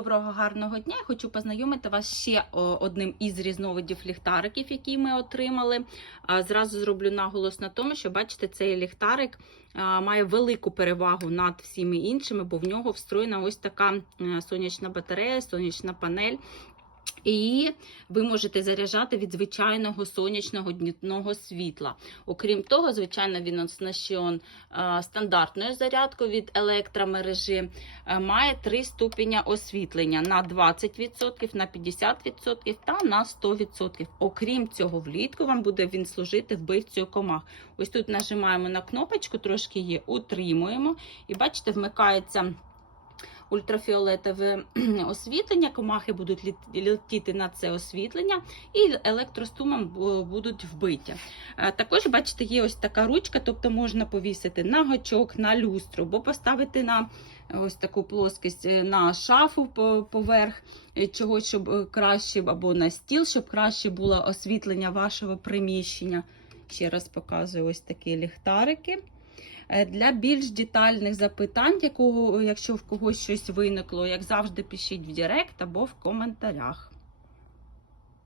Доброго гарного дня. Я хочу познайомити вас ще одним із різновидів ліхтариків, які ми отримали. Зразу зроблю наголос на тому, що бачите, цей ліхтарик має велику перевагу над всіми іншими, бо в нього встроєна ось така е, сонячна батарея, сонячна панель. І ви можете заряджати від звичайного сонячного днітного світла. Окрім того, звичайно, він оснащен стандартною зарядкою від електромережі. Е, Має три ступеня освітлення на 20%, на 50% та на 100%. Окрім цього, влітку вам буде він служити вбивцею комах. Ось тут нажимаємо на кнопочку, трошки її утримуємо, і бачите, вмикається ультрафіолетове освітлення, комахи будуть літ- летіти на це освітлення і електростумом будуть вбиті. Е, Також, бачите, є ось така ручка, тобто можна повісити на гачок, на люстру, або поставити на ось таку плоскость е, на шафу поверх е, чогось, щоб е, краще, або на стіл, щоб краще було освітлення вашого приміщення. Ще раз показую ось такі ліхтарики. Е, Для більш детальних запитань, якого, якщо в когось щось виникло, як завжди, пишіть в Директ або в коментарях.